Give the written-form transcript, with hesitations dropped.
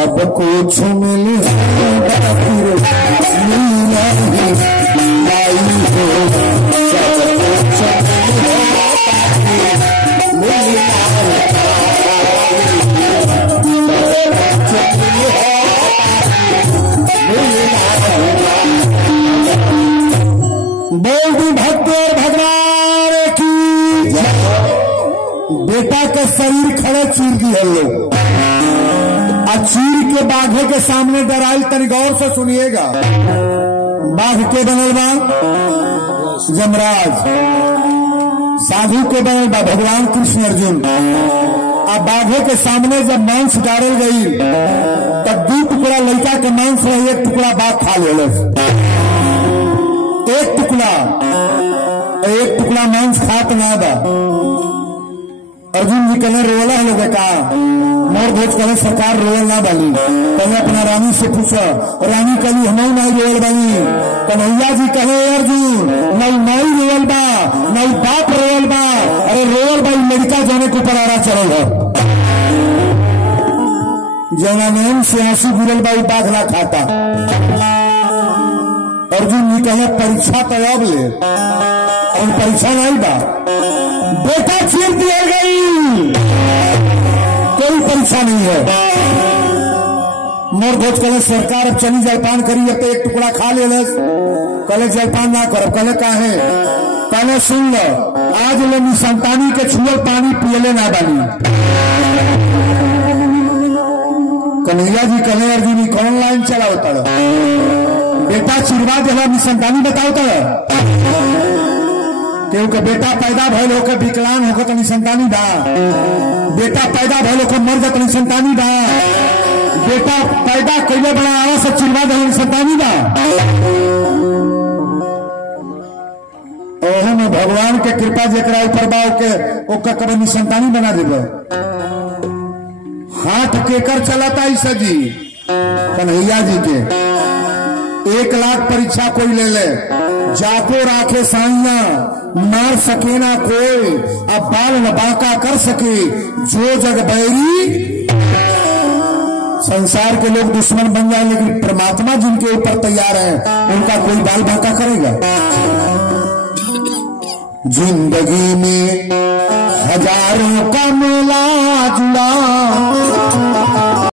सब कुछ मिल फिर मिला ही आई हो, सब कुछ बोल दी भक्त और भगवान की। बेटा का शरीर खड़े चीर दी है लोग, और चीर के बाघे के सामने डराइल। तनी गौर से सुनिएगा। बाघ के बनल बा यमराज, साधु के बनल बा भगवान कृष्ण अर्जुन। अब बाघे के सामने जब मांस डालल गई तब 2 टुकड़ा लड़का के मांस में 1 टुकड़ा बाघ खा ले। 1 टुकड़ा मांस खात ना बा। अर्जुन जी कहने रोला है लोग का मोर भोज कहे सरकार रोयल ना बनी। कहे अपना रानी से पूछा, रानी कही हम नहीं रोयल बनी। कन्हैया जी कहे अर्जुन नहीं रोयल बा, नहीं बाप रोयल बा। अरे रोयल भाई लड़का जाने को परारा चल है, जना नेम से आंसू गिरल बा बाघला खाता। अर्जुन जी कहे परीक्षा तो अब ले, और परीक्षा नहीं बा, बेटा चीर दिया गई, कोई परीक्षा नहीं है। मोर भोज कहे सरकार अब चली जलपान करी, अब तो 1 टुकड़ा खा ले। कले जलपान ना करो। कले काहे? पहले सुन लो, आज ले निसंतानी के छुअल पानी पियले ना बनी। कन्हैया जी कहे अर्जुन जी कौन लाइन चला होता बेटा चिरवा देला निसंतानी बताओ तो क्योंकि बेटा पैदा भयल होकर विकलांग होकर तो निसंतानी बा, बेटा पैदा भयल होकर मर जाता निसंतानी बा, बेटा पैदा कैले बड़ा आवा से चिरवा दे निसंतानी बा। ओह में भगवान के कृपा जेकरा ऊपर बा ओके कभी निसंतानी बना देबे। हाथ केकर चलाता ईसा जी? कन्हैया जी के। 1 लाख परीक्षा कोई ले ले, जाको राखे साइया मार सके ना कोई, अब बाल न बांका कर सके जो जग बैरी। संसार के लोग दुश्मन बन जाए, लेकिन परमात्मा जिनके ऊपर तैयार है उनका कोई बाल बांका करेगा? जिंदगी में हजारों का मेला जुड़ा,